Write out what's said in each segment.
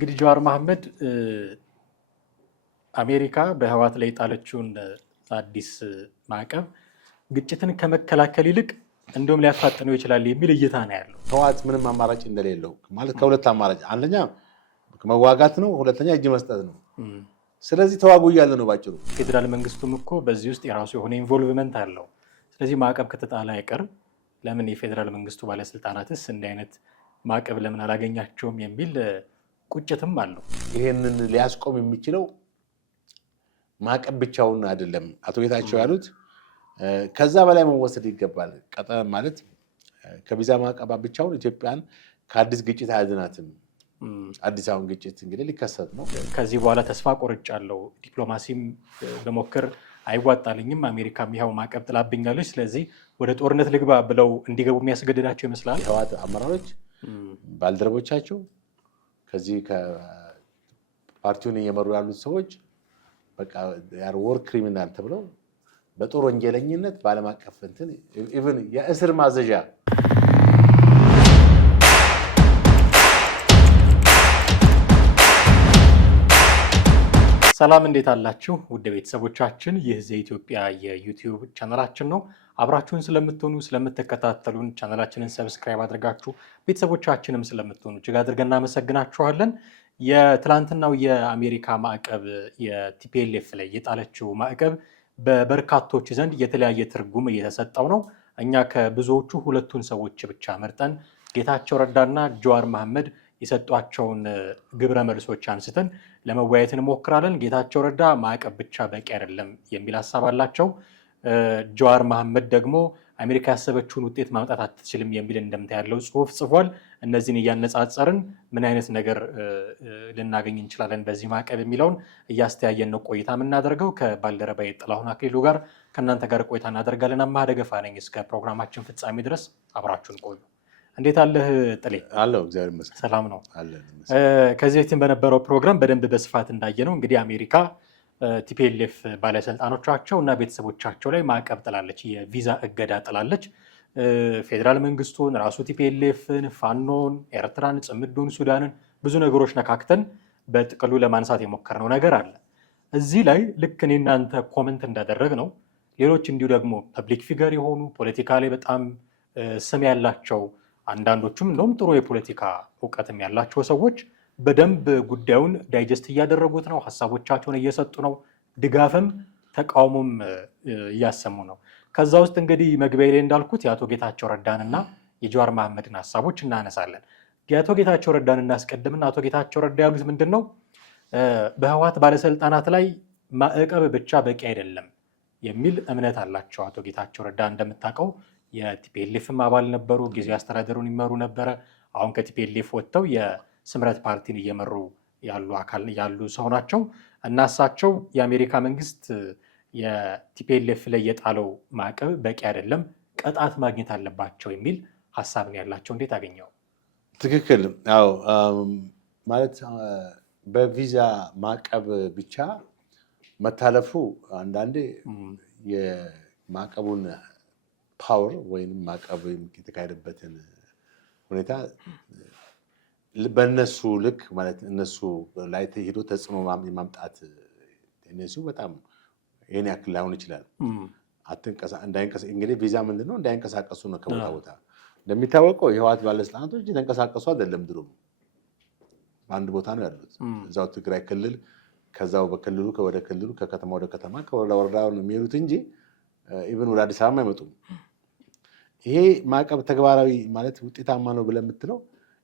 እንግዲህ ጀዋር መሐመድ አሜሪካ በህወሓት ላይ ጣለችውን አዲስ ማዕቀብ ግጭትን ከመከላከል ይልቅ እንደውም ሊያፋጥነው ይችላል የሚል እይታ ነው ያለው። ህወሓት ምንም አማራጭ እንደሌለው ማለት ከሁለት አማራጭ አንደኛ መዋጋት ነው፣ ሁለተኛ እጅ መስጠት ነው። ስለዚህ ተዋጉ እያለ ነው ባጭሩ። ፌዴራል መንግስቱም እኮ በዚህ ውስጥ የራሱ የሆነ ኢንቮልቭመንት አለው። ስለዚህ ማዕቀብ ከተጣለ አይቀር ለምን የፌዴራል መንግስቱ ባለስልጣናትስ እንዲህ አይነት ማዕቀብ ለምን አላገኛቸውም የሚል ቁጭትም አለው። ይሄንን ሊያስቆም የሚችለው ማዕቀብ ብቻውን አይደለም። አቶ ጌታቸው ያሉት ከዛ በላይ መወሰድ ይገባል። ማለት ከቪዛ ማዕቀብ ብቻውን ኢትዮጵያን ከአዲስ ግጭት አያድናትም። አዲስ አሁን ግጭት እንግዲህ ሊከሰት ነው። ከዚህ በኋላ ተስፋ ቆርጫለሁ፣ ዲፕሎማሲም በሞክር አይዋጣልኝም፣ አሜሪካም ይኸው ማዕቀብ ጥላብኛለች፣ ስለዚህ ወደ ጦርነት ልግባ ብለው እንዲገቡ የሚያስገድዳቸው ይመስላል። የህወሓት አመራሮች ባልደረቦቻቸው ከዚህ ከፓርቲውን እየመሩ ያሉት ሰዎች በቃ ወር ክሪሚናል ተብለው በጦር ወንጀለኝነት በዓለም አቀፍ እንትን ኢቭን የእስር ማዘዣ ሰላም እንዴት አላችሁ ውድ ቤተሰቦቻችን? ይህ ዘኢትዮጵያ የዩቲዩብ ቻናላችን ነው። አብራችሁን ስለምትሆኑ ስለምትከታተሉን፣ ቻናላችንን ሰብስክራይብ አድርጋችሁ ቤተሰቦቻችንም ስለምትሆኑ እጅግ አድርገን እናመሰግናችኋለን። የትላንትናው የአሜሪካ ማዕቀብ የቲፒኤልኤፍ ላይ የጣለችው ማዕቀብ በበርካቶች ዘንድ የተለያየ ትርጉም እየተሰጠው ነው። እኛ ከብዙዎቹ ሁለቱን ሰዎች ብቻ መርጠን ጌታቸው ረዳና ጀዋር መሐመድ የሰጧቸውን ግብረ መልሶች አንስተን ለመወያየት እንሞክራለን። ጌታቸው ረዳ ማዕቀብ ብቻ በቂ አይደለም የሚል ሀሳብ አላቸው። ጀዋር መሐመድ ደግሞ አሜሪካ ያሰበችውን ውጤት ማምጣት አትችልም የሚል እንደምታ ያለው ጽሁፍ ጽፏል። እነዚህን እያነጻጸርን ምን አይነት ነገር ልናገኝ እንችላለን በዚህ ማዕቀብ የሚለውን እያስተያየን ነው ቆይታ የምናደርገው። ከባልደረባዬ ጥላሁን አክሊሉ ጋር ከእናንተ ጋር ቆይታ እናደርጋለን። አማሃ ደገፋ ነኝ። እስከ ፕሮግራማችን ፍጻሜ ድረስ አብራችሁን ቆዩ። እንዴት አለህ ጥሌ? አለው እግዚአብሔር ይመስገን ሰላም ነው። ከዚህ በፊትም በነበረው ፕሮግራም በደንብ በስፋት እንዳየነው እንግዲህ አሜሪካ ቲፒኤልኤፍ ባለስልጣኖቻቸው እና ቤተሰቦቻቸው ላይ ማዕቀብ ጥላለች፣ የቪዛ እገዳ ጥላለች። ፌዴራል መንግስቱን፣ ራሱ ቲፒኤልኤፍን፣ ፋኖን፣ ኤርትራን፣ ጽምዱን፣ ሱዳንን ብዙ ነገሮች ነካክተን በጥቅሉ ለማንሳት የሞከርነው ነገር አለ። እዚህ ላይ ልክ እኔ እናንተ ኮመንት እንዳደረግ ነው ሌሎች እንዲሁ ደግሞ ፐብሊክ ፊገር የሆኑ ፖለቲካ ላይ በጣም ስም ያላቸው አንዳንዶቹም እንደውም ጥሩ የፖለቲካ እውቀትም ያላቸው ሰዎች በደንብ ጉዳዩን ዳይጀስት እያደረጉት ነው። ሀሳቦቻቸውን እየሰጡ ነው። ድጋፍም ተቃውሞም እያሰሙ ነው። ከዛ ውስጥ እንግዲህ መግቢያ ላይ እንዳልኩት የአቶ ጌታቸው ረዳንና የጀዋር መሐመድን ሀሳቦች እናነሳለን። የአቶ ጌታቸው ረዳን እናስቀድምና አቶ ጌታቸው ረዳ ያሉት ምንድን ነው? በህወሓት ባለስልጣናት ላይ ማዕቀብ ብቻ በቂ አይደለም የሚል እምነት አላቸው። አቶ ጌታቸው ረዳ እንደምታውቀው የቲፒኤልኤፍም አባል ነበሩ። ጊዜያዊ አስተዳደሩን ይመሩ ነበረ። አሁን ከቲፒኤልኤፍ ወጥተው የስምረት ፓርቲን እየመሩ ያሉ ሰው ናቸው እና እሳቸው የአሜሪካ መንግስት የቲፒኤልኤፍ ላይ የጣለው ማዕቀብ በቂ አይደለም፣ ቅጣት ማግኘት አለባቸው የሚል ሀሳብ ነው ያላቸው። እንዴት አገኘው? ትክክል። አዎ ማለት በቪዛ ማዕቀብ ብቻ መታለፉ አንዳንዴ የማዕቀቡን ፓወር ወይም ማዕቀብ የተካሄደበትን ሁኔታ በእነሱ ልክ ማለት እነሱ ላይ ሄዶ ተጽዕኖ የማምጣት ቴንደንሲው በጣም ይህን ያክል ላይሆን ይችላል። እንግዲህ ቪዛ ምንድን ነው? እንዳይንቀሳቀሱ ነው ከቦታ ቦታ። እንደሚታወቀው የህወሓት ባለስልጣናቶች የተንቀሳቀሱ አይደለም። ድሮም በአንድ ቦታ ነው ያሉት፣ እዛው ትግራይ ክልል፣ ከዛው በክልሉ ወደ ክልሉ፣ ከከተማ ወደ ከተማ፣ ከወረዳ ወረዳ ነው የሚሄዱት እንጂ ኢቨን ወደ አዲስ አበባ አይመጡም። ይሄ ማዕቀብ ተግባራዊ ማለት ውጤታማ ነው ብለን የምትለው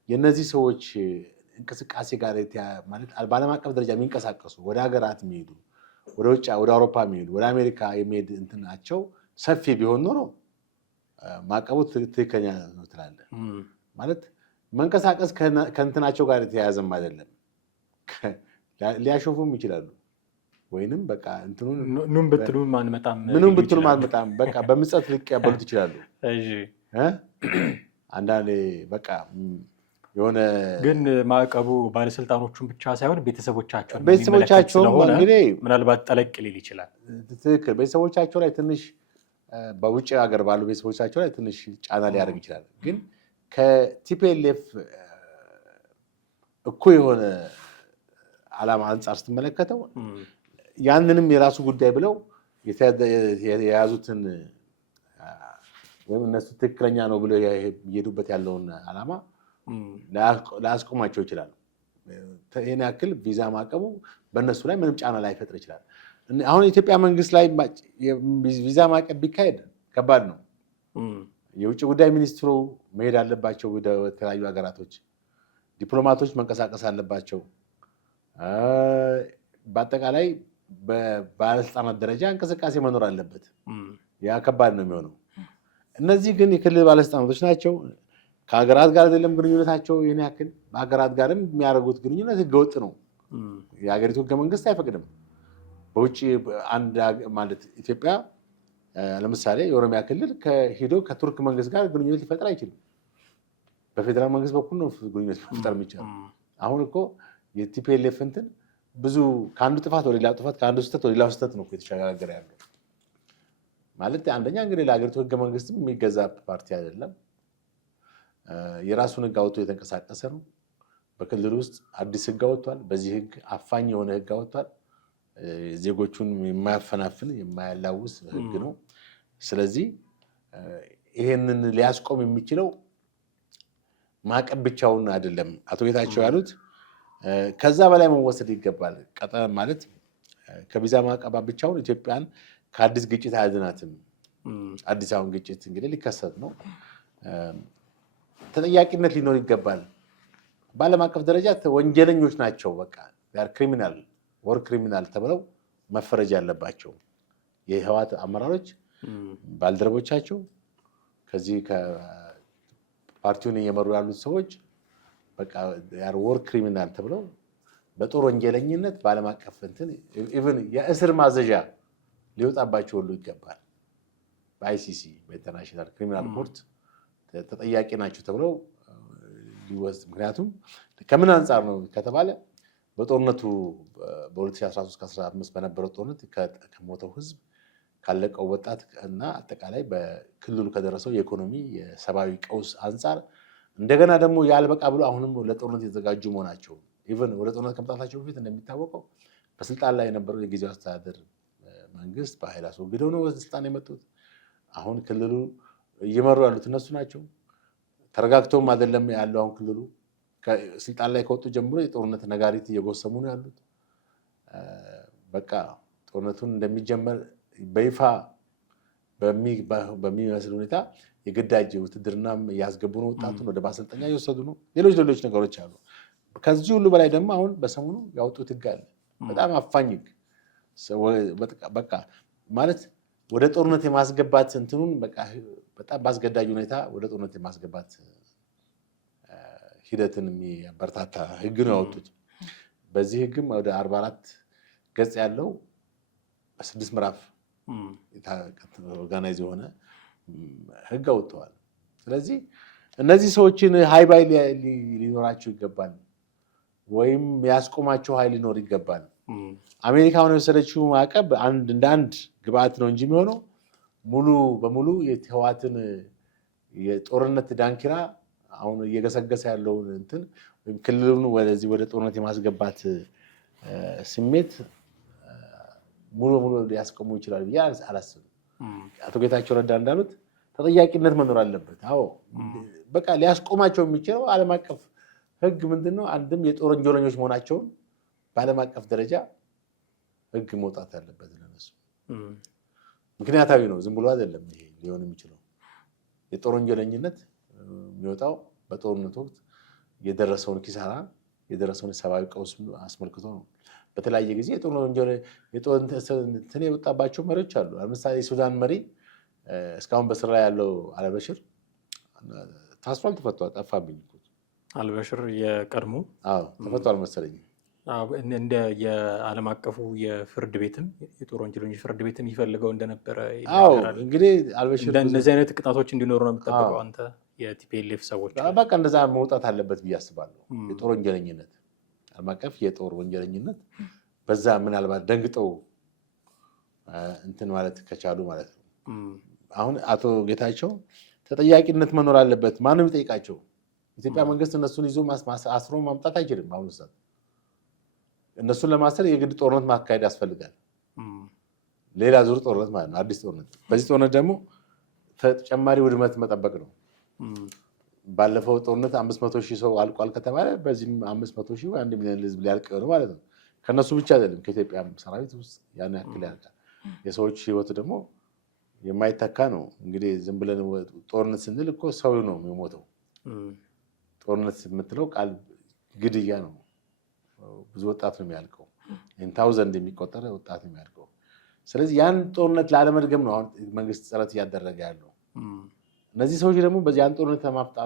የእነዚህ ሰዎች እንቅስቃሴ ጋር ማለት በዓለም አቀፍ ደረጃ የሚንቀሳቀሱ ወደ ሀገራት የሚሄዱ ወደ ውጭ ወደ አውሮፓ የሚሄዱ ወደ አሜሪካ የሚሄድ እንትናቸው ሰፊ ቢሆን ኖሮ ማዕቀቡ ትክክለኛ ነው ትላለህ። ማለት መንቀሳቀስ ከእንትናቸው ጋር የተያያዘም አይደለም። ሊያሾፉም ይችላሉ ወይንም በቃ እንትኑን ኑም ብትሉ ማንመጣም ምንም ብትሉ ማንመጣም በቃ በምጸት ሊቀበሉት ይችላሉ። አንዳንዴ በቃ የሆነ ግን ማዕቀቡ ባለስልጣኖቹን ብቻ ሳይሆን ቤተሰቦቻቸውን እንግዲህ ምናልባት ጠለቅ ሊል ይችላል። ትክክል። ቤተሰቦቻቸው ላይ ትንሽ በውጭ ሀገር ባሉ ቤተሰቦቻቸው ላይ ትንሽ ጫና ሊያደርግ ይችላል። ግን ከቲፒኤልኤፍ እኩል የሆነ ዓላማ አንጻር ስትመለከተው ያንንም የራሱ ጉዳይ ብለው የያዙትን ወይም እነሱ ትክክለኛ ነው ብለው የሄዱበት ያለውን ዓላማ ላያስቆማቸው ይችላል። ይህን ያክል ቪዛ ማዕቀቡ በእነሱ ላይ ምንም ጫና ላይፈጥር ይችላል። አሁን የኢትዮጵያ መንግስት ላይ ቪዛ ማዕቀብ ቢካሄድ ከባድ ነው። የውጭ ጉዳይ ሚኒስትሩ መሄድ አለባቸው ወደ ተለያዩ ሀገራቶች፣ ዲፕሎማቶች መንቀሳቀስ አለባቸው። በአጠቃላይ በባለስልጣናት ደረጃ እንቅስቃሴ መኖር አለበት። ያ ከባድ ነው የሚሆነው። እነዚህ ግን የክልል ባለስልጣናቶች ናቸው። ከሀገራት ጋር አይደለም ግንኙነታቸው። ይህን ያክል በሀገራት ጋርም የሚያደርጉት ግንኙነት ህገወጥ ነው። የሀገሪቱ ህገ መንግስት አይፈቅድም። በውጭ አንድ ማለት ኢትዮጵያ ለምሳሌ የኦሮሚያ ክልል ሄዶ ከቱርክ መንግስት ጋር ግንኙነት ሊፈጥር አይችልም። በፌዴራል መንግስት በኩል ነው ግንኙነት ሊፈጥር የሚቻለው። አሁን እኮ የቲፒኤልኤፍ እንትን ብዙ ከአንዱ ጥፋት ወደ ሌላ ጥፋት፣ ከአንዱ ስህተት ወደ ሌላው ስህተት ነው የተሸጋገረ ያለው። ማለት አንደኛ እንግዲህ ለሀገሪቱ ህገ መንግስትም የሚገዛ ፓርቲ አይደለም። የራሱን ህግ አውጥቶ የተንቀሳቀሰ ነው። በክልል ውስጥ አዲስ ህግ አወጥቷል። በዚህ ህግ አፋኝ የሆነ ህግ አወጥቷል። ዜጎቹን የማያፈናፍን የማያላውስ ህግ ነው። ስለዚህ ይሄንን ሊያስቆም የሚችለው ማዕቀብ ብቻውን አይደለም። አቶ ጌታቸው ያሉት ከዛ በላይ መወሰድ ይገባል። ማለት ከቪዛ ማዕቀብ ብቻውን ኢትዮጵያን ከአዲስ ግጭት አያድናትም። አዲስ አሁን ግጭት እንግዲህ ሊከሰት ነው። ተጠያቂነት ሊኖር ይገባል። በዓለም አቀፍ ደረጃ ወንጀለኞች ናቸው፣ በቃ ክሪሚናል ወር ክሪሚናል ተብለው መፈረጅ ያለባቸው የህወሓት አመራሮች ባልደረቦቻቸው፣ ከዚህ ከፓርቲውን እየመሩ ያሉት ሰዎች በቃ ወር ክሪሚናል ተብለው በጦር ወንጀለኝነት በዓለም አቀፍ እንትን ኢቭን የእስር ማዘዣ ሊወጣባቸው ሁሉ ይገባል። በአይሲሲ በኢንተርናሽናል ክሪሚናል ኮርት ተጠያቂ ናቸው ተብለው ሊወስድ። ምክንያቱም ከምን አንጻር ነው ከተባለ በጦርነቱ በ2013-15 በነበረው ጦርነት ከሞተው ህዝብ፣ ካለቀው ወጣት እና አጠቃላይ በክልሉ ከደረሰው የኢኮኖሚ የሰብአዊ ቀውስ አንጻር እንደገና ደግሞ ያልበቃ ብሎ አሁንም ለጦርነት የተዘጋጁ መሆናቸው ኢቭን ወደ ጦርነት ከመጣታቸው በፊት እንደሚታወቀው በስልጣን ላይ የነበረው የጊዜያዊ አስተዳደር መንግስት በኃይል አስወግደው ነው ወደ ስልጣን የመጡት። አሁን ክልሉ እየመሩ ያሉት እነሱ ናቸው። ተረጋግተውም አይደለም ያለው። አሁን ክልሉ ስልጣን ላይ ከወጡ ጀምሮ የጦርነት ነጋሪት እየጎሰሙ ነው ያሉት። በቃ ጦርነቱን እንደሚጀመር በይፋ በሚመስል ሁኔታ የግዳጅ ውትድርና እያስገቡ ነው። ወጣቱን ወደ ማሰልጠኛ እየወሰዱ ነው። ሌሎች ነገሮች አሉ። ከዚህ ሁሉ በላይ ደግሞ አሁን በሰሞኑ ያወጡት ህግ አለ። በጣም አፋኝ ህግ። በቃ ማለት ወደ ጦርነት የማስገባት እንትኑን በጣም በአስገዳጅ ሁኔታ ወደ ጦርነት የማስገባት ሂደትን የሚያበረታታ ህግ ነው ያወጡት። በዚህ ህግም ወደ 44 ገጽ ያለው በ6 ምዕራፍ ኦርጋናይዝ የሆነ ህግ አውጥተዋል። ስለዚህ እነዚህ ሰዎችን ሃይባይ ሊኖራቸው ይገባል፣ ወይም ያስቆማቸው ኃይል ሊኖር ይገባል። አሜሪካውን የወሰደችው ማዕቀብ እንደ አንድ ግብአት ነው እንጂ የሚሆነው ሙሉ በሙሉ የህወሓትን የጦርነት ዳንኪራ አሁን እየገሰገሰ ያለውን እንትን ወይም ክልሉን ወደ ጦርነት የማስገባት ስሜት ሙሉ በሙሉ ሊያስቆሙ ይችላል ብዬ አላስብም። አቶ ጌታቸው ረዳ እንዳሉት ተጠያቂነት መኖር አለበት። አዎ በቃ ሊያስቆማቸው የሚችለው ዓለም አቀፍ ህግ ምንድነው? አንድም የጦር ወንጀለኞች መሆናቸውን በዓለም አቀፍ ደረጃ ህግ መውጣት አለበት ለነሱ። ምክንያታዊ ነው፣ ዝም ብሎ አይደለም ይሄ ሊሆን የሚችለው። የጦር ወንጀለኝነት የሚወጣው በጦርነት ወቅት የደረሰውን ኪሳራ፣ የደረሰውን ሰብአዊ ቀውስ አስመልክቶ ነው። በተለያየ ጊዜ የጦር ወንጀል እንትን የወጣባቸው መሪዎች አሉ። ለምሳሌ የሱዳን መሪ እስካሁን በስራ ላይ ያለው አልበሽር ታስሯል፣ ተፈቷል። ጠፋብኝ። አልበሽር የቀድሞ ተፈቷል መሰለኝ። እንደ የዓለም አቀፉ የፍርድ ቤትም የጦር ወንጀለኞች ፍርድ ቤትም ይፈልገው እንደነበረ ይናገራል። እንግዲህ አልበሽር እንደዚህ አይነት ቅጣቶች እንዲኖሩ ነው የምጠብቀው አንተ? የቲፒኤልኤፍ ሰዎች በቃ እንደዛ መውጣት አለበት ብዬ አስባለሁ። የጦር ወንጀለኝነት ዓለም አቀፍ የጦር ወንጀለኝነት በዛ ምናልባት ደንግጠው እንትን ማለት ከቻሉ ማለት ነው። አሁን አቶ ጌታቸው ተጠያቂነት መኖር አለበት። ማንም ይጠይቃቸው። ኢትዮጵያ መንግስት እነሱን ይዞ አስሮ ማምጣት አይችልም። አሁን ሰዓት እነሱን ለማሰር የግድ ጦርነት ማካሄድ ያስፈልጋል። ሌላ ዙር ጦርነት ማለት ነው፣ አዲስ ጦርነት። በዚህ ጦርነት ደግሞ ተጨማሪ ውድመት መጠበቅ ነው። ባለፈው ጦርነት 500,000 ሰው አልቋል ከተባለ በዚህም 500,000 ወይ 1 ሚሊዮን ህዝብ ሊያልቅ ነው ማለት ነው። ከነሱ ብቻ አይደለም፣ ከኢትዮጵያ ሰራዊት ውስጥ ያን ያክል ያልቃል። የሰዎች ህይወት ደግሞ የማይተካ ነው። እንግዲህ ዝም ብለን ጦርነት ስንል እኮ ሰው ነው የሚሞተው። ጦርነት የምትለው ቃል ግድያ ነው። ብዙ ወጣት ነው የሚያልቀው፣ ታውዘንድ የሚቆጠር ወጣት ነው የሚያልቀው። ስለዚህ ያን ጦርነት ላለመድገም ነው አሁን መንግስት ጥረት እያደረገ ያለው። እነዚህ ሰዎች ደግሞ በዚህ ያን ጦርነት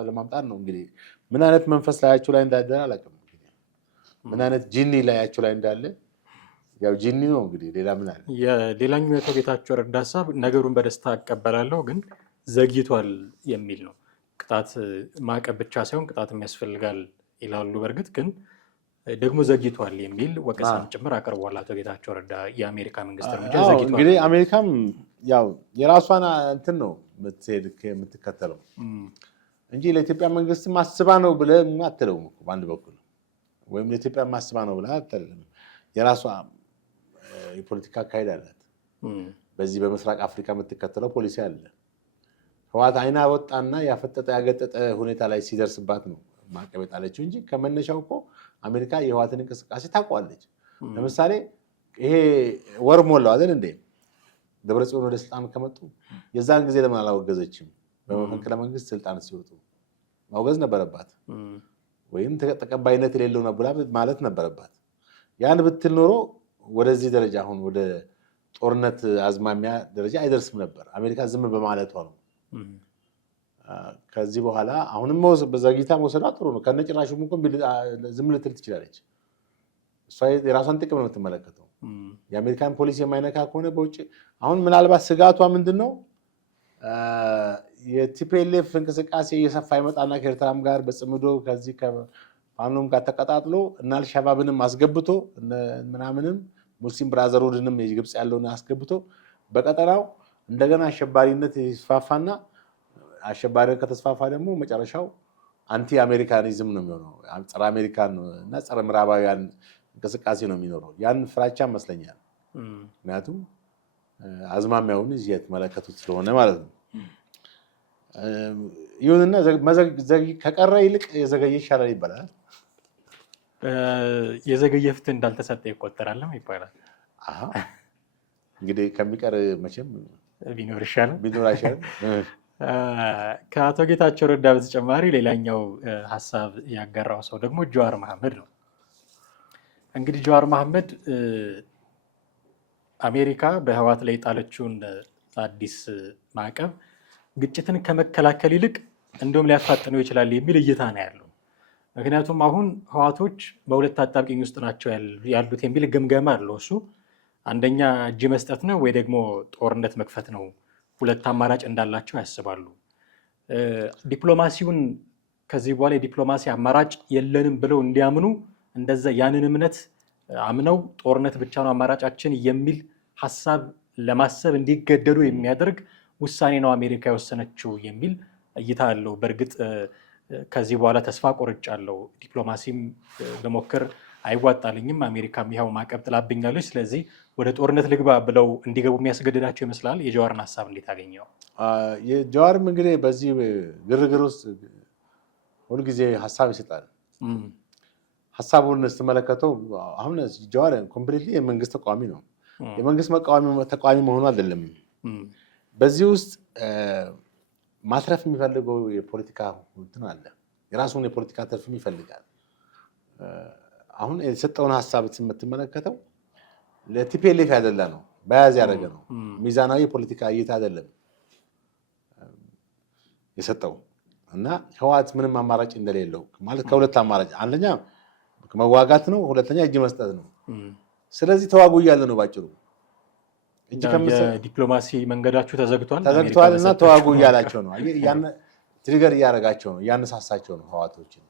ለማምጣት ነው እንግዲህ ምን አይነት መንፈስ ላያቸው ላይ እንዳለ አላውቅም። ምን አይነት ጂኒ ላያቸው ላይ እንዳለ ያው ጂኒ ነው እንግዲህ ሌላ ምን አለ። የሌላኛው የአቶ ጌታቸው ረዳ ሀሳብ ነገሩን በደስታ እቀበላለሁ ግን ዘግይቷል የሚል ነው። ቅጣት ማዕቀብ ብቻ ሳይሆን ቅጣትም ያስፈልጋል ይላሉ። በእርግጥ ግን ደግሞ ዘግይቷል የሚል ወቀሳም ጭምር አቅርቧል አቶ ጌታቸው ረዳ። የአሜሪካ መንግስት እርምጃ ዘግይቷል እንግዲህ አሜሪካም ያው የራሷን እንትን ነው የምትከተለው እንጂ ለኢትዮጵያ መንግስት ማስባ ነው ብለህ አትለውም እኮ በአንድ በኩል ወይም ለኢትዮጵያ ማስባ ነው ብለህ አትልም። የራሷ የፖለቲካ አካሄድ አላት። በዚህ በምስራቅ አፍሪካ የምትከተለው ፖሊሲ አለ። ህወሓት አይና ወጣና ያፈጠጠ ያገጠጠ ሁኔታ ላይ ሲደርስባት ነው ማዕቀብ የጣለችው እንጂ ከመነሻው እኮ አሜሪካ የህወሓትን እንቅስቃሴ ታውቀዋለች። ለምሳሌ ይሄ ወር ሞላው አይደል እንዴ ደብረጽዮን ወደ ስልጣን ከመጡ የዛን ጊዜ ለምን አላወገዘችም? በመፈንቅለ መንግስት ስልጣን ሲወጡ ማውገዝ ነበረባት፣ ወይም ተቀባይነት የሌለው ነው ብላ ማለት ነበረባት። ያን ብትል ኖሮ ወደዚህ ደረጃ አሁን ወደ ጦርነት አዝማሚያ ደረጃ አይደርስም ነበር። አሜሪካ ዝም በማለቷ ነው። ከዚህ በኋላ አሁንም በዘግይታ መውሰዷ ጥሩ ነው። ከነጭራሹም እኮ ዝም ልትል ትችላለች። እሷ የራሷን ጥቅም ነው የምትመለከተው። የአሜሪካን ፖሊሲ የማይነካ ከሆነ በውጭ አሁን ምናልባት ስጋቷ ምንድን ነው? የቲፒኤልኤፍ እንቅስቃሴ እየሰፋ ይመጣና ከኤርትራም ጋር በጽምዶ ከዚህ ከፋኖም ጋር ተቀጣጥሎ እና አልሸባብንም አስገብቶ ምናምንም ሙስሊም ብራዘርሁድንም የግብፅ ያለውን አስገብቶ በቀጠናው እንደገና አሸባሪነት ይስፋፋና አሸባሪ ከተስፋፋ ደግሞ መጨረሻው አንቲ አሜሪካኒዝም ነው የሚሆነው። ጸረ አሜሪካን እና ጸረ ምዕራባውያን እንቅስቃሴ ነው የሚኖረው። ያን ፍራቻ ይመስለኛል። ምክንያቱም አዝማሚያውን እዚህ የተመለከቱት ስለሆነ ማለት ነው። ይሁንና ከቀረ ይልቅ የዘገየ ይሻላል ይባላል። የዘገየ ፍትህ እንዳልተሰጠ ይቆጠራል ይባላል። እንግዲህ ከሚቀር መቼም ቢኖር ይሻላል ቢኖር አይሻልም? ከአቶ ጌታቸው ረዳ በተጨማሪ ሌላኛው ሀሳብ ያጋራው ሰው ደግሞ ጀዋር መሐመድ ነው። እንግዲህ ጀዋር መሐመድ አሜሪካ በህወሓት ላይ የጣለችውን አዲስ ማዕቀብ ግጭትን ከመከላከል ይልቅ እንደውም ሊያፋጥነው ይችላል የሚል እይታ ነው ያለው። ምክንያቱም አሁን ህወሓቶች በሁለት አጣብቂኝ ውስጥ ናቸው ያሉት የሚል ግምገማ አለው እሱ። አንደኛ እጅ መስጠት ነው ወይ ደግሞ ጦርነት መክፈት ነው። ሁለት አማራጭ እንዳላቸው ያስባሉ። ዲፕሎማሲውን ከዚህ በኋላ የዲፕሎማሲ አማራጭ የለንም ብለው እንዲያምኑ እንደዛ ያንን እምነት አምነው ጦርነት ብቻ ነው አማራጫችን የሚል ሀሳብ ለማሰብ እንዲገደዱ የሚያደርግ ውሳኔ ነው አሜሪካ የወሰነችው የሚል እይታ አለው። በእርግጥ ከዚህ በኋላ ተስፋ ቆርጫለሁ፣ ዲፕሎማሲም ለሞክር አይዋጣልኝም፣ አሜሪካም ይኸው ማዕቀብ ጥላብኛለች፣ ስለዚህ ወደ ጦርነት ልግባ ብለው እንዲገቡ የሚያስገድዳቸው ይመስላል። የጀዋርን ሀሳብ እንዴት አገኘው? የጀዋርም እንግዲህ በዚህ ግርግር ውስጥ ሁልጊዜ ሀሳብ ይሰጣል። ሀሳቡን ስትመለከተው አሁን ጀዋር ኮምፕሊትሊ የመንግስት ተቃዋሚ ነው። የመንግስት ተቃዋሚ መሆኑ አይደለም። በዚህ ውስጥ ማትረፍ የሚፈልገው የፖለቲካ እንትን አለ። የራሱን የፖለቲካ ትርፍም ይፈልጋል። አሁን የሰጠውን ሀሳብ የምትመለከተው ለቲፒኤልኤፍ ያደላ ነው፣ በያዝ ያደረገ ነው። ሚዛናዊ የፖለቲካ እይታ አይደለም የሰጠው እና ህወሓት ምንም አማራጭ እንደሌለው ማለት ከሁለት አማራጭ አንደኛ መዋጋት ነው፣ ሁለተኛ እጅ መስጠት ነው። ስለዚህ ተዋጉ እያለ ነው ባጭሩ። የዲፕሎማሲ መንገዳችሁ ተዘግቷል እና ተዋጉ እያላቸው ነው። ትሪገር እያደረጋቸው ነው፣ እያነሳሳቸው ነው ህወሓቶችን።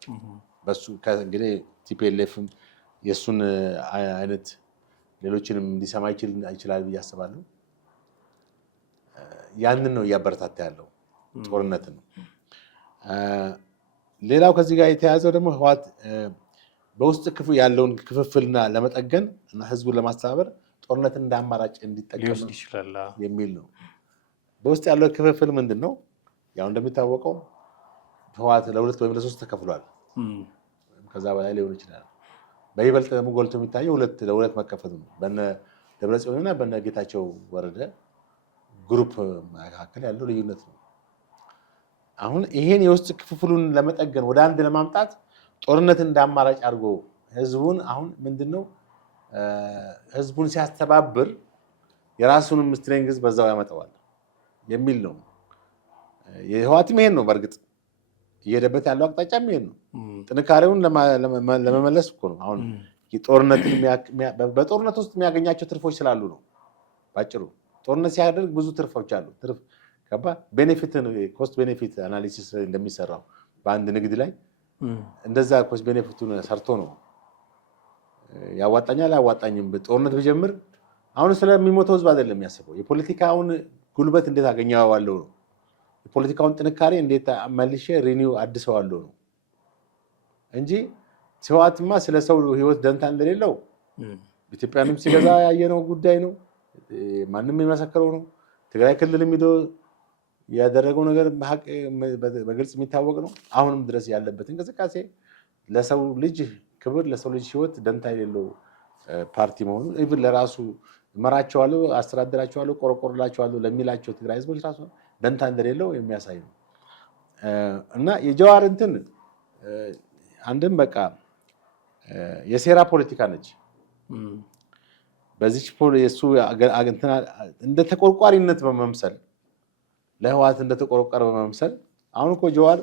በሱ እንግዲህ ቲፒኤልኤፍም የእሱን አይነት ሌሎችንም ሊሰማ ይችላል ብዬ አስባለሁ። ያንን ነው እያበረታታ ያለው ጦርነትን ነው። ሌላው ከዚህ ጋር የተያዘው ደግሞ ህወሓት በውስጥ ክፍል ያለውን ክፍፍልና ለመጠገን እና ህዝቡን ለማስተባበር ጦርነትን እንደ አማራጭ እንዲጠቀም ይችላል የሚል ነው። በውስጥ ያለው ክፍፍል ምንድነው? ያው እንደሚታወቀው ህወሓት ለሁለት ወይም ለሶስት ተከፍሏል። ከዛ በላይ ሊሆን ይችላል። በይበልጥ ደግሞ ጎልቶ የሚታየው ለሁለት መከፈቱ ነው። በነ ደብረጽዮንና በነ ጌታቸው ወረደ ግሩፕ መካከል ያለው ልዩነት ነው። አሁን ይሄን የውስጥ ክፍፍሉን ለመጠገን ወደ አንድ ለማምጣት ጦርነትን እንደ አማራጭ አድርጎ ህዝቡን አሁን ምንድነው ህዝቡን ሲያስተባብር የራሱንም ስትሬንግዝ በዛው ያመጣዋል የሚል ነው። የህወሓትም ይሄን ነው። በእርግጥ እየሄደበት ያለው አቅጣጫም ይሄን ነው። ጥንካሬውን ለመመለስ እኮ ነው። አሁን በጦርነት ውስጥ የሚያገኛቸው ትርፎች ስላሉ ነው። ባጭሩ ጦርነት ሲያደርግ ብዙ ትርፎች አሉ። ቤኔፊትን ኮስት ቤኔፊት አናሊሲስ እንደሚሰራው በአንድ ንግድ ላይ እንደዛ ኮስት ቤኔፊቱን ሰርቶ ነው ያዋጣኛል አያዋጣኝም። ጦርነት ቢጀምር አሁን ስለሚሞተው ህዝብ አይደለም የሚያስበው፣ የፖለቲካውን ጉልበት እንዴት አገኘዋለሁ ነው። የፖለቲካውን ጥንካሬ እንዴት መልሼ ሪኒው አድሰዋለሁ ነው እንጂ ህወሓትማ ስለ ሰው ህይወት ደንታ እንደሌለው ኢትዮጵያንም ሲገዛ ያየነው ጉዳይ ነው። ማንም የሚመሰክረው ነው። ትግራይ ክልል ሄዶ ያደረገው ነገር በግልጽ የሚታወቅ ነው። አሁንም ድረስ ያለበት እንቅስቃሴ ለሰው ልጅ ክብር፣ ለሰው ልጅ ህይወት ደንታ የሌለው ፓርቲ መሆኑ ኢቭን ለራሱ እመራቸዋለሁ፣ አስተዳድራቸዋለሁ፣ ቆረቆርላቸዋለሁ ለሚላቸው ትግራይ ህዝቦች ራሱ ደንታ እንደሌለው የሚያሳይ ነው እና የጀዋር እንትን አንድም በቃ የሴራ ፖለቲካ ነች። በዚች የሱ እንደ ተቆርቋሪነት በመምሰል ለህወሓት እንደ ተቆርቋሪ በመምሰል አሁን እኮ ጀዋር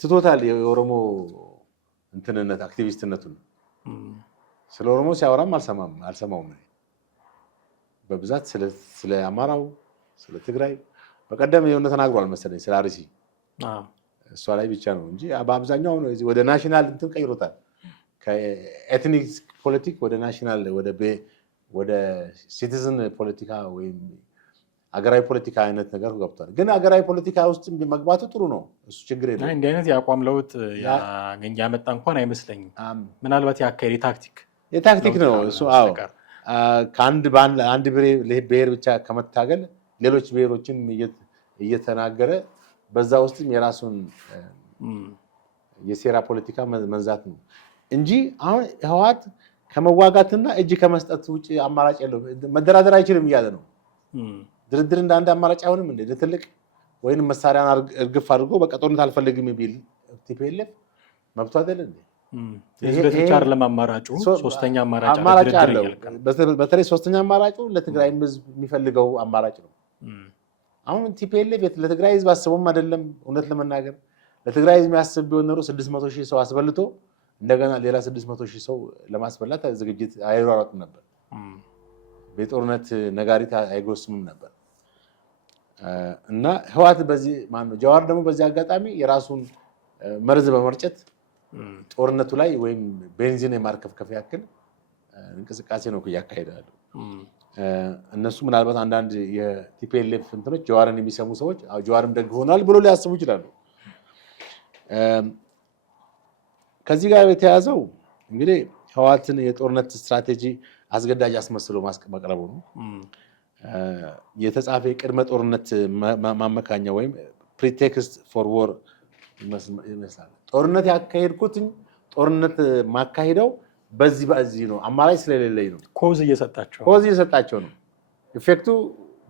ትቶታል የኦሮሞ እንትንነት አክቲቪስትነቱን። ስለ ኦሮሞ ሲያወራም አልሰማውም። በብዛት ስለ አማራው፣ ስለ ትግራይ በቀደም የሆነ ተናግሯል መሰለኝ ስለ አርሲ እሷ ላይ ብቻ ነው እንጂ በአብዛኛው ወደ ናሽናል እንትን ቀይሮታል። ከኤትኒክ ፖለቲክ ወደ ናሽናል ወደ ሲቲዝን ፖለቲካ ወይም አገራዊ ፖለቲካ አይነት ነገር ገብቷል። ግን አገራዊ ፖለቲካ ውስጥ መግባቱ ጥሩ ነው። እሱ ችግር የለም። እንዲህ አይነት የአቋም ለውጥ ያመጣ እንኳን አይመስለኝም። ምናልባት የታክቲክ ነው እሱ። አዎ ከአንድ ብሔር ብቻ ከመታገል ሌሎች ብሔሮችን እየተናገረ በዛ ውስጥም የራሱን የሴራ ፖለቲካ መንዛት ነው እንጂ አሁን ህወሓት ከመዋጋትና እጅ ከመስጠት ውጭ አማራጭ የለው። መደራደር አይችልም እያለ ነው። ድርድር እንደ አንድ አማራጭ አይሆንም እንዴ? ለትልቅ ወይንም መሳሪያን እርግፍ አድርጎ በቃ ጦርነት አልፈልግም ቢል ቲፒኤልኤፍ መብቱ አይደል እንዴ? አማራጩ ሶስተኛ አማራጭ አለው። በተለይ ሶስተኛ አማራጩ ለትግራይ ህዝብ የሚፈልገው አማራጭ ነው። አሁን ቲፒኤልኤፍ ለትግራይ ህዝብ አስቦም አይደለም። እውነት ለመናገር ለትግራይ ህዝብ የሚያስብ ቢሆን ኖሮ 600,000 ሰው አስበልቶ እንደገና ሌላ 600,000 ሰው ለማስበላት ዝግጅት አይሯሯጥም ነበር። በጦርነት ነጋሪት አይጎስምም ነበር። እና ህወሓት በዚህ ጀዋር ደግሞ በዚህ አጋጣሚ የራሱን መርዝ በመርጨት ጦርነቱ ላይ ወይም ቤንዚን የማርከፍከፍ ያክል እንቅስቃሴ ነው እያካሄዳሉ። እነሱ ምናልባት አንዳንድ የቲፒኤልኤፍ እንትኖች ጀዋርን የሚሰሙ ሰዎች ጀዋርም ደግ ሆኗል ብሎ ሊያስቡ ይችላሉ። ከዚህ ጋር የተያዘው እንግዲህ ህወሓትን የጦርነት ስትራቴጂ አስገዳጅ አስመስሎ ማቅረቡ ነው። የተጻፈ የቅድመ ጦርነት ማመካኛ ወይም ፕሪቴክስት ፎር ዎር ይመስላል። ጦርነት ያካሄድኩትኝ ጦርነት ማካሄደው በዚህ ነው፣ አማራጭ ስለሌለኝ ነው። ኮዝ እየሰጣቸው ነው። ኢፌክቱ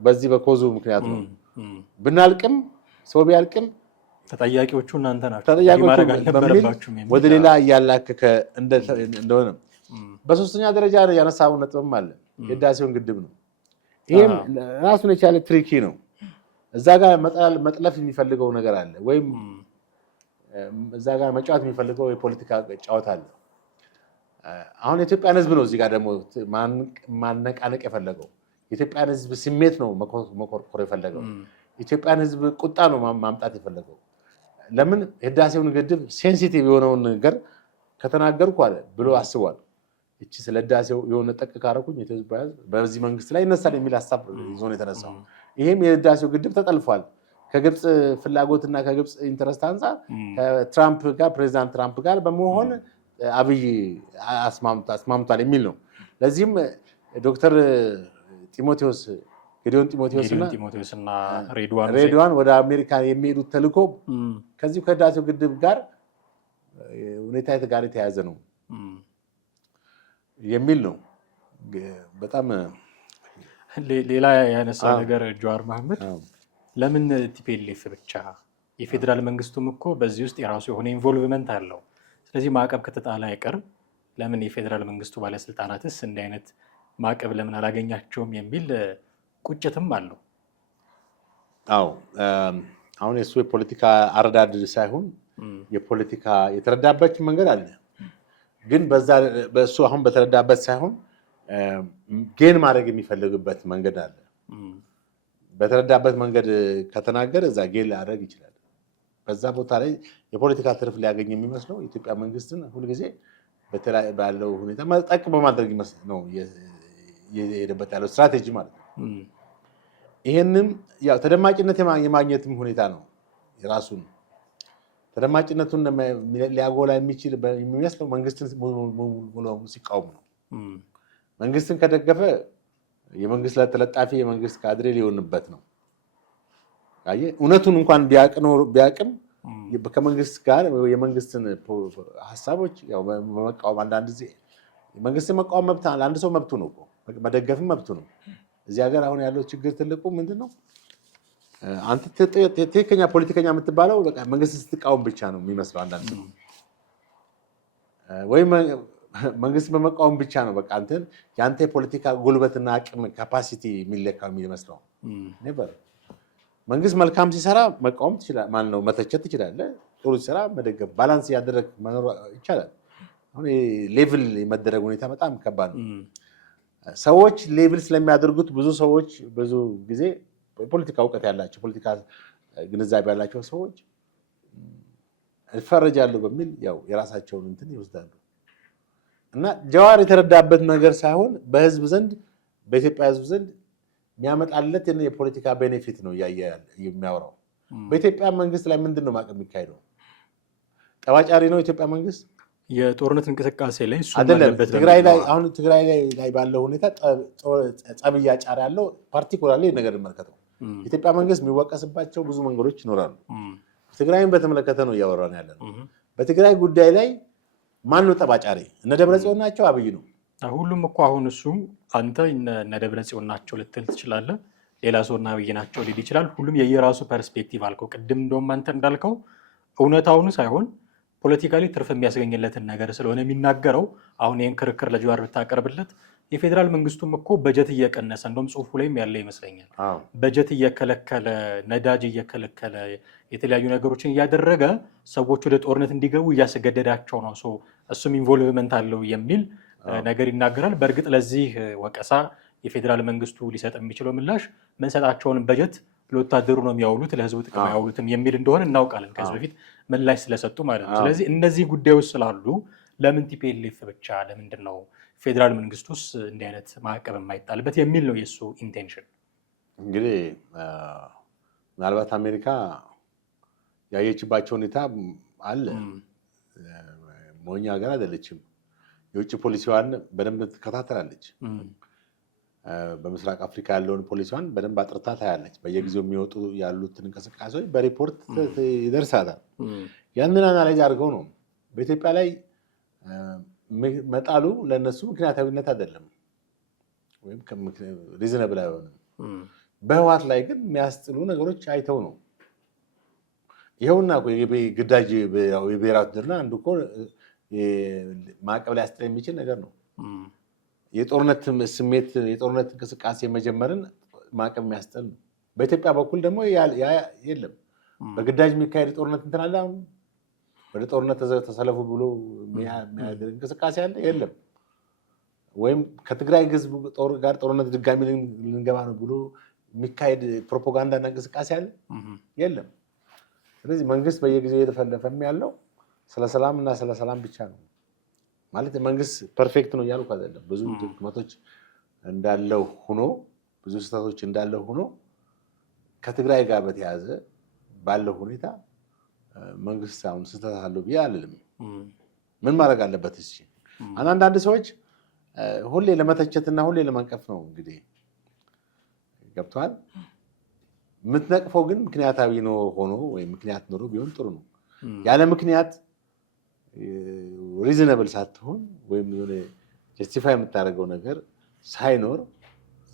በዚህ በኮዙ ምክንያት ነው። ብናልቅም ሰው ቢያልቅም ተጠያቂዎቹ እናንተ ናችሁ ወደ ሌላ እያላከከ እንደሆነ በሶስተኛ ደረጃ ያነሳው ነጥብም አለ። የህዳሴውን ግድብ ነው። ይህም ራሱን የቻለ ትሪኪ ነው። እዛ ጋር መጥለፍ የሚፈልገው ነገር አለ፣ ወይም እዛ ጋር መጫወት የሚፈልገው የፖለቲካ ጨዋታ አለ። አሁን የኢትዮጵያን ህዝብ ነው እዚህ ጋር ደግሞ ማነቃነቅ የፈለገው። የኢትዮጵያን ህዝብ ስሜት ነው መኮርኮር የፈለገው። የኢትዮጵያን ህዝብ ቁጣ ነው ማምጣት የፈለገው። ለምን ህዳሴውን ግድብ ሴንሲቲቭ የሆነውን ነገር ከተናገርኩ አለ ብሎ አስቧል። እቺ ስለ ህዳሴው የሆነ ጠቅ ካረኩኝ የኢትዮጵያ ህዝብ በዚህ መንግስት ላይ ይነሳል የሚል ሀሳብ ይዞ ነው የተነሳው። ይሄም የህዳሴው ግድብ ተጠልፏል። ከግብፅ ፍላጎትና ከግብፅ ኢንተረስት አንፃር ከትራምፕ ጋር ፕሬዚዳንት ትራምፕ ጋር በመሆን አብይ አስማምቷል የሚል ነው። ለዚህም ዶክተር ጢሞቴዎስ ጌዲዮን ጢሞቴዎስና ሬድዋን ወደ አሜሪካ የሚሄዱት ተልእኮ ከዚሁ ከህዳሴው ግድብ ጋር ሁኔታ ጋር የተያያዘ ነው የሚል ነው። በጣም ሌላ ያነሳ ነገር ጀዋር መሐመድ ለምን ቲፒኤልኤፍ ብቻ? የፌዴራል መንግስቱም እኮ በዚህ ውስጥ የራሱ የሆነ ኢንቮልቭመንት አለው። ስለዚህ ማዕቀብ ከተጣለ አይቀር ለምን የፌዴራል መንግስቱ ባለስልጣናትስ እንዲህ አይነት ማዕቀብ ለምን አላገኛቸውም የሚል ቁጭትም አለው። አዎ አሁን የሱ የፖለቲካ አረዳድ ሳይሆን የፖለቲካ የተረዳበት መንገድ አለ። ግን በሱ አሁን በተረዳበት ሳይሆን ጌን ማድረግ የሚፈልግበት መንገድ አለ። በተረዳበት መንገድ ከተናገረ እዛ ጌን ሊያደርግ ይችላል። በዛ ቦታ ላይ የፖለቲካ ትርፍ ሊያገኝ የሚመስለው የኢትዮጵያ መንግስትን ሁልጊዜ ባለው ሁኔታ ጠቅ በማድረግ ነው የሄደበት ያለው ስትራቴጂ ማለት ነው። ይሄንም ያው ተደማጭነት የማግኘትም ሁኔታ ነው። የራሱን ተደማጭነቱን ሊያጎላ የሚችል የሚመስለው መንግስትን ሙሉ ሲቃወም ነው። መንግስትን ከደገፈ የመንግስት ተለጣፊ የመንግስት ካድሬ ሊሆንበት ነው። እውነቱን እንኳን ቢያቅም ከመንግስት ጋር የመንግስትን ሀሳቦች ያው በመቃወም አንዳንድ ጊዜ መንግስትን መቃወም መብት አንድ ሰው መብቱ ነው፣ መደገፍም መብቱ ነው። እዚህ ሀገር አሁን ያለው ችግር ትልቁ ምንድን ነው? አንተ ትክክለኛ ፖለቲከኛ የምትባለው በቃ መንግስት ስትቃወም ብቻ ነው የሚመስለው አንዳንድ ሰው፣ ወይም መንግስት በመቃወም ብቻ ነው በቃ አንተን የአንተ የፖለቲካ ጉልበትና አቅም ካፓሲቲ የሚለካው የሚመስለው ነበር። መንግስት መልካም ሲሰራ መቃወም ትችላለህ፣ ማለት ነው መተቸት ትችላለህ። ጥሩ ሲሰራ መደገፍ፣ ባላንስ ያደረግ መኖር ይቻላል። አሁን ሌቭል የመደረግ ሁኔታ በጣም ከባድ ነው። ሰዎች ሌቭል ስለሚያደርጉት ብዙ ሰዎች ብዙ ጊዜ የፖለቲካ እውቀት ያላቸው ፖለቲካ ግንዛቤ ያላቸው ሰዎች ይፈረጃሉ በሚል ያው የራሳቸውን እንትን ይወስዳሉ። እና ጀዋር የተረዳበት ነገር ሳይሆን በህዝብ ዘንድ በኢትዮጵያ ህዝብ ዘንድ የሚያመጣለት የፖለቲካ ቤኔፊት ነው የሚያወራው። በኢትዮጵያ መንግስት ላይ ምንድን ነው ማዕቀብ የሚካሄደው? ጠባጫሪ ነው የኢትዮጵያ መንግስት። የጦርነት እንቅስቃሴ ላይ አይደለም። ትግራይ ላይ ባለው ሁኔታ ጸብ እያጫረ ያለው ፓርቲኩላር ነገር እንመልከተው። ኢትዮጵያ መንግስት የሚወቀስባቸው ብዙ መንገዶች ይኖራሉ። ትግራይን በተመለከተ ነው እያወራን ያለ ነው። በትግራይ ጉዳይ ላይ ማን ነው ጠባጫሪ? እነ ደብረጽዮን ናቸው? አብይ ነው? ሁሉም እኮ አሁን እሱ አንተ እነ ደብረጽዮን ናቸው ልትል ትችላለህ። ሌላ ሰው እና አብይ ናቸው ሊል ይችላል። ሁሉም የየራሱ ፐርስፔክቲቭ አልከው። ቅድም እንደውም አንተ እንዳልከው እውነታውን ሳይሆን ፖለቲካሊ ትርፍ የሚያስገኝለትን ነገር ስለሆነ የሚናገረው። አሁን ይህን ክርክር ለጀዋር ብታቀርብለት የፌዴራል መንግስቱም እኮ በጀት እየቀነሰ እንደውም ጽሁፉ ላይም ያለ ይመስለኛል። በጀት እየከለከለ ነዳጅ እየከለከለ የተለያዩ ነገሮችን እያደረገ ሰዎች ወደ ጦርነት እንዲገቡ እያስገደዳቸው ነው። እሱም ኢንቮልቭመንት አለው የሚል ነገር ይናገራል። በእርግጥ ለዚህ ወቀሳ የፌዴራል መንግስቱ ሊሰጥ የሚችለው ምላሽ መንሰጣቸውን በጀት ለወታደሩ ነው የሚያውሉት፣ ለህዝቡ ጥቅም አያውሉትም የሚል እንደሆነ እናውቃለን ከዚህ በፊት ምላሽ ስለሰጡ ማለት ነው። ስለዚህ እነዚህ ጉዳዮች ስላሉ ለምን ቲፒኤልኤፍ ብቻ ለምንድን ነው ፌዴራል መንግስት ውስጥ እንዲህ አይነት ማዕቀብ የማይጣልበት የሚል ነው የእሱ ኢንቴንሽን። እንግዲህ ምናልባት አሜሪካ ያየችባቸው ሁኔታ አለ። ሞኝ ሀገር አይደለችም። የውጭ ፖሊሲዋን በደንብ ትከታተላለች። በምስራቅ አፍሪካ ያለውን ፖሊሲዋን በደንብ አጥርታ ታያለች። በየጊዜው የሚወጡ ያሉትን እንቅስቃሴዎች በሪፖርት ይደርሳታል። ያንን አናላይዝ አድርገው ነው በኢትዮጵያ ላይ መጣሉ ለነሱ ምክንያታዊነት አይደለም ወይም ሪዝነብል አይሆንም። በህወሓት ላይ ግን የሚያስጥሉ ነገሮች አይተው ነው። ይኸውና ግዳጅ የብሔራዊ ውትድርና አንዱ እኮ ማዕቀብ ላይ ያስጥል የሚችል ነገር ነው። የጦርነት ስሜት የጦርነት እንቅስቃሴ መጀመርን ማዕቀብ የሚያስጥል ነው። በኢትዮጵያ በኩል ደግሞ የለም። በግዳጅ የሚካሄድ ጦርነት እንትን አለ። አሁን ወደ ጦርነት ተሰለፉ ብሎ የሚያደርግ እንቅስቃሴ አለ? የለም። ወይም ከትግራይ ህዝብ ጋር ጦርነት ድጋሚ ልንገባ ነው ብሎ የሚካሄድ ፕሮፓጋንዳና እንቅስቃሴ አለ? የለም። ስለዚህ መንግስት በየጊዜው እየተፈለፈም ያለው ስለ ሰላም እና ስለ ሰላም ብቻ ነው። ማለት መንግስት ፐርፌክት ነው እያልኩ አይደለም። ብዙ ድክመቶች እንዳለው ሆኖ ብዙ ስህተቶች እንዳለው ሆኖ ከትግራይ ጋር በተያያዘ ባለው ሁኔታ መንግስት አሁን ስህተት አለው ብዬ አልልም። ምን ማድረግ አለበት? እሺ አንዳንድ ሰዎች ሁሌ ለመተቸትና ሁሌ ለመንቀፍ ነው እንግዲህ ገብቷል። የምትነቅፈው ግን ምክንያታዊ ነው ሆኖ ወይም ምክንያት ኖሮ ቢሆን ጥሩ ነው። ያለ ምክንያት ሪዝነብል ሳትሆን ወይም የሆነ ጀስቲፋይ የምታደርገው ነገር ሳይኖር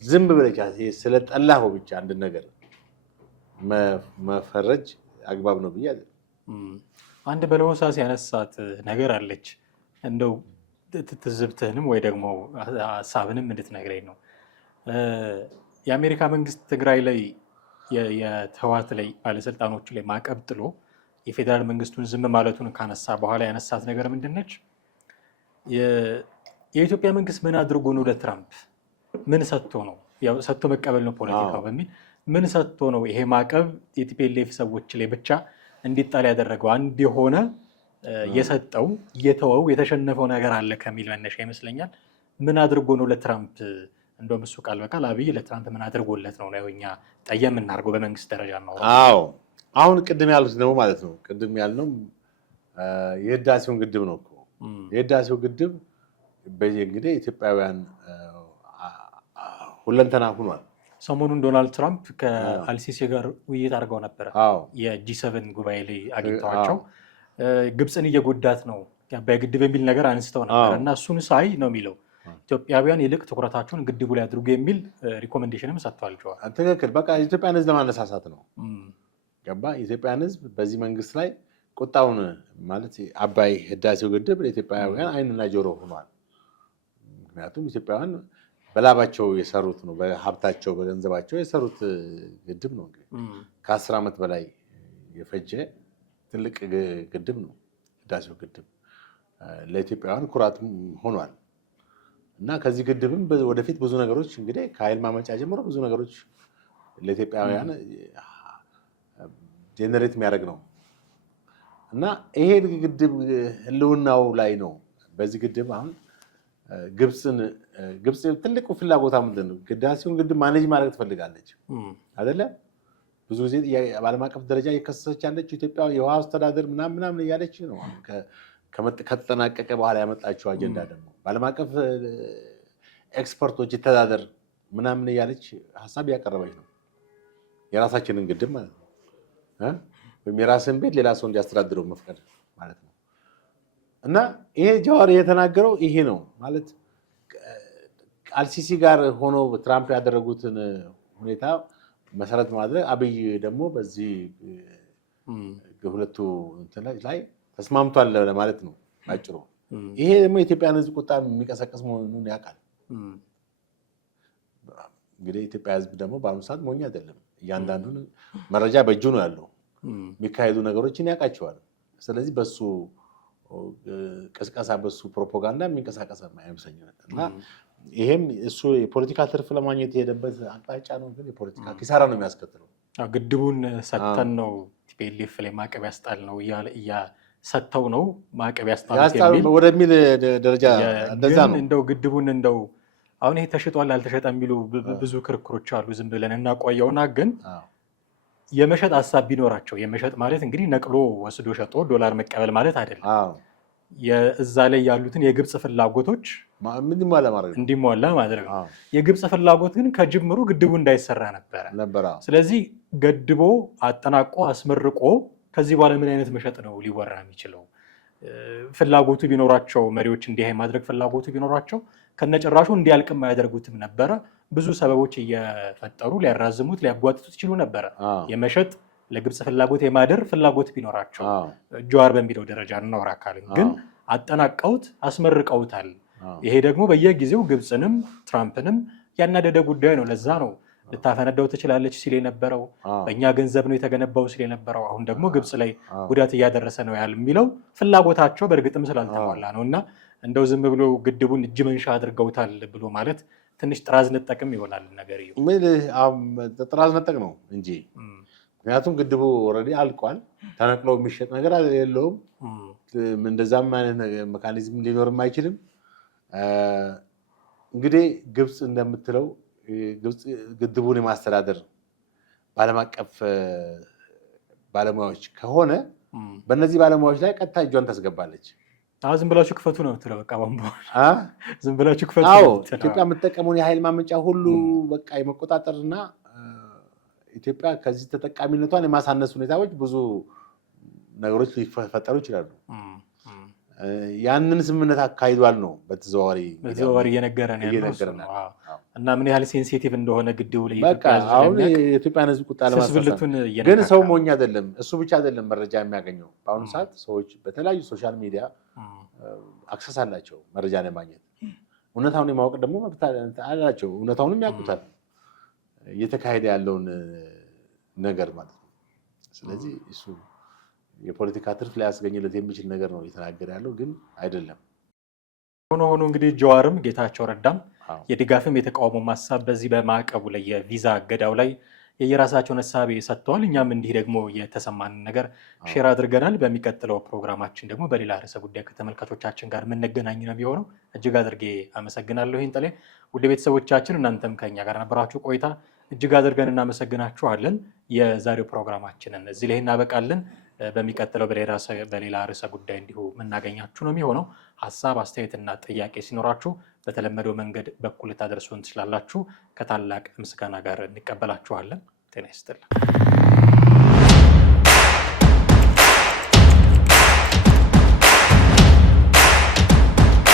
ዝም ብለህ ስለጠላኸው ብቻ አንድ ነገር መፈረጅ አግባብ ነው ብዬ አይደለም። አንድ በለሆሳስ ያነሳት ነገር አለች። እንደው ትዝብትህንም ወይ ደግሞ ሀሳብንም እንድትነግረኝ ነው። የአሜሪካ መንግስት ትግራይ ላይ የህወሓት ላይ ባለስልጣኖቹ ላይ ማዕቀብ ጥሎ የፌዴራል መንግስቱን ዝም ማለቱን ካነሳ በኋላ ያነሳት ነገር ምንድን ነች? የኢትዮጵያ መንግስት ምን አድርጎ ነው ለትራምፕ ምን ሰጥቶ ነው? ያው ሰጥቶ መቀበል ነው ፖለቲካው በሚል ምን ሰጥቶ ነው ይሄ ማዕቀብ የቲፒኤልኤፍ ሰዎች ላይ ብቻ እንዲጣል ያደረገው? አንድ የሆነ የሰጠው የተወው የተሸነፈው ነገር አለ ከሚል መነሻ ይመስለኛል። ምን አድርጎ ነው ለትራምፕ? እንደውም እሱ ቃል በቃል አብይ ለትራምፕ ምን አድርጎለት ነው እኛ ጠየም እናድርገው በመንግስት ደረጃ ነው። አዎ አሁን ቅድም ያሉት ነው ማለት ነው። ቅድም ያልነው የህዳሴውን ግድብ ነው እኮ። የህዳሴው ግድብ እንግዲህ ኢትዮጵያውያን ሁለንተና ሆኗል። ሰሞኑን ዶናልድ ትራምፕ ከአልሲሲ ጋር ውይይት አድርገው ነበረ። የጂ7 ጉባኤ ላይ አግኝተዋቸው ግብፅን እየጎዳት ነው የአባይ ግድብ የሚል ነገር አንስተው ነበር እና እሱን ሳይ ነው የሚለው ኢትዮጵያውያን ይልቅ ትኩረታቸውን ግድቡ ላይ አድርጉ የሚል ሪኮሜንዴሽንም ሰጥቷል። ትክክል። በቃ ኢትዮጵያን ህዝብ ለማነሳሳት ነው ገባ። ኢትዮጵያን ህዝብ በዚህ መንግስት ላይ ቁጣውን ማለት አባይ ህዳሴው ግድብ ለኢትዮጵያውያን አይንና ጆሮ ሆኗል። ምክንያቱም ኢትዮጵያውያን በላባቸው የሰሩት ነው፣ በሀብታቸው በገንዘባቸው የሰሩት ግድብ ነው። እንግዲህ ከ10 ዓመት በላይ የፈጀ ትልቅ ግድብ ነው ህዳሴው ግድብ። ለኢትዮጵያውያን ኩራት ሆኗል እና ከዚህ ግድብም ወደፊት ብዙ ነገሮች እንግዲህ ከኃይል ማመንጫ ጀምሮ ብዙ ነገሮች ለኢትዮጵያውያን ጄኔሬት የሚያደርግ ነው እና ይሄ ግድብ ህልውናው ላይ ነው። በዚህ ግድብ አሁን ግብፅ ትልቁ ፍላጎታ ምንድን ነው? ህዳሴውን ግድብ ማኔጅ ማድረግ ትፈልጋለች አይደለ? ብዙ ጊዜ በዓለም አቀፍ ደረጃ እየከሰሰች ያለችው ኢትዮጵያ የውሃ አስተዳደር ምናምን እያለች ነው። ከተጠናቀቀ በኋላ ያመጣችው አጀንዳ ደግሞ በዓለም አቀፍ ኤክስፐርቶች ይተዳደር ምናምን እያለች ሀሳብ እያቀረበች ነው። የራሳችንን ግድብ ማለት ነው ወይም የራስን ቤት ሌላ ሰው እንዲያስተዳድረው መፍቀድ ማለት ነው። እና ይሄ ጀዋር የተናገረው ይሄ ነው ማለት አልሲሲ ጋር ሆኖ ትራምፕ ያደረጉትን ሁኔታ መሰረት ማድረግ አብይ ደግሞ በዚህ ሁለቱ ላይ ተስማምቷል ለማለት ነው አጭሩ። ይሄ ደግሞ የኢትዮጵያን ህዝብ ቁጣ የሚቀሰቀስ መሆኑን ያውቃል። እንግዲህ የኢትዮጵያ ህዝብ ደግሞ በአሁኑ ሰዓት ሞኝ አይደለም። እያንዳንዱን መረጃ በእጁ ነው ያለው። የሚካሄዱ ነገሮችን ያውቃቸዋል። ስለዚህ በሱ ቅስቀሳ በሱ ፕሮፓጋንዳ የሚንቀሳቀስ አይመስለኝም እና ይሄም እሱ የፖለቲካ ትርፍ ለማግኘት የሄደበት አቅጣጫ ነው። ግን የፖለቲካ ኪሳራ ነው የሚያስከትለው። ግድቡን ሰጥተን ነው ቲፒኤልኤፍ ላይ ማዕቀብ ያስጣል ነው ሰጥተው ነው ማዕቀብ ያስጣል ወደሚል ደረጃ እንደዛ ነው። እንደው ግድቡን እንደው አሁን ይሄ ተሽጧል አልተሸጠ የሚሉ ብዙ ክርክሮች አሉ። ዝም ብለን እናቆየውና ግን የመሸጥ ሀሳብ ቢኖራቸው የመሸጥ ማለት እንግዲህ ነቅሎ ወስዶ ሸጦ ዶላር መቀበል ማለት አይደለም። እዛ ላይ ያሉትን የግብፅ ፍላጎቶች እንዲሟላ ማድረግ ነው። የግብፅ ፍላጎት ግን ከጅምሩ ግድቡ እንዳይሰራ ነበረ። ስለዚህ ገድቦ አጠናቆ አስመርቆ ከዚህ በኋላ ምን አይነት መሸጥ ነው ሊወራ የሚችለው? ፍላጎቱ ቢኖራቸው መሪዎች እንዲህ ማድረግ ፍላጎቱ ቢኖራቸው ከነጭራሹ እንዲያልቅም አያደርጉትም ነበረ። ብዙ ሰበቦች እየፈጠሩ ሊያራዝሙት ሊያጓትቱት ይችሉ ነበረ። የመሸጥ ለግብፅ ፍላጎት የማደር ፍላጎት ቢኖራቸው ጀዋር በሚለው ደረጃ እናወራ ካልን ግን አጠናቀውት አስመርቀውታል። ይሄ ደግሞ በየጊዜው ግብፅንም ትራምፕንም ያናደደ ጉዳይ ነው። ለዛ ነው ልታፈነዳው ትችላለች ሲል የነበረው፣ በእኛ ገንዘብ ነው የተገነባው ሲል የነበረው፣ አሁን ደግሞ ግብፅ ላይ ጉዳት እያደረሰ ነው ያል የሚለው ፍላጎታቸው በእርግጥም ስላልተሟላ ነው። እና እንደው ዝም ብሎ ግድቡን እጅ መንሻ አድርገውታል ብሎ ማለት ትንሽ ጥራዝ ነጠቅም ይሆናል ነገር ጥራዝ ነጠቅ ነው እንጂ ምክንያቱም ግድቡ ኦልሬዲ አልቋል። ተነቅሎ የሚሸጥ ነገር የለውም። እንደዛም አይነት ሜካኒዝም ሊኖርም አይችልም። እንግዲህ ግብፅ እንደምትለው ግብፅ ግድቡን የማስተዳደር በዓለም አቀፍ ባለሙያዎች ከሆነ በእነዚህ ባለሙያዎች ላይ ቀጥታ እጇን ታስገባለች። ዝም ብላችሁ ክፈቱ ነው የምትለው። በቃ ቧንቧ ዝም ብላችሁ ክፈቱ። ኢትዮጵያ የምትጠቀመውን የኃይል ማመንጫ ሁሉ በቃ የመቆጣጠርና ኢትዮጵያ ከዚህ ተጠቃሚነቷን የማሳነስ ሁኔታዎች ብዙ ነገሮች ሊፈጠሩ ይችላሉ። ያንን ስምምነት አካሂዷል ነው በተዘዋዋሪ እየነገረን ያለው እና ምን ያህል ሴንሲቲቭ እንደሆነ ግድቡ ላይ አሁን የኢትዮጵያን ሕዝብ ቁጣ ለማሳሰብ ግን ሰው ሞኝ አይደለም። እሱ ብቻ አይደለም መረጃ የሚያገኘው። በአሁኑ ሰዓት ሰዎች በተለያዩ ሶሻል ሚዲያ አክሰስ አላቸው መረጃ ለማግኘት። እውነታውን የማወቅ ደግሞ መብት አላቸው። እውነታውንም ያውቁታል እየተካሄደ ያለውን ነገር ማለት ነው። ስለዚህ እሱ የፖለቲካ ትርፍ ሊያስገኝለት የሚችል ነገር ነው እየተናገረ ያለው ግን አይደለም። ሆኖ እንግዲህ ጀዋርም ጌታቸው ረዳም የድጋፍም የተቃውሞ ሀሳብ በዚህ በማዕቀቡ ላይ የቪዛ እገዳው ላይ የየራሳቸውን ሀሳብ ሰጥተዋል። እኛም እንዲህ ደግሞ የተሰማንን ነገር ሼር አድርገናል። በሚቀጥለው ፕሮግራማችን ደግሞ በሌላ ርዕሰ ጉዳይ ከተመልካቾቻችን ጋር የምንገናኝ ነው የሚሆነው። እጅግ አድርጌ አመሰግናለሁ። ይህን ጥሌ ውድ ቤተሰቦቻችን እናንተም ከኛ ጋር ነበራችሁ ቆይታ እጅግ አድርገን እናመሰግናችኋለን። የዛሬው ፕሮግራማችንን እዚህ ላይ እናበቃለን። በሚቀጥለው በሌላ ርዕሰ ጉዳይ እንዲሁ የምናገኛችሁ ነው የሚሆነው። ሀሳብ አስተያየትና ጥያቄ ሲኖራችሁ በተለመደው መንገድ በኩል ታደርሱን ትችላላችሁ። ከታላቅ ምስጋና ጋር እንቀበላችኋለን። ጤና ይስጥልን።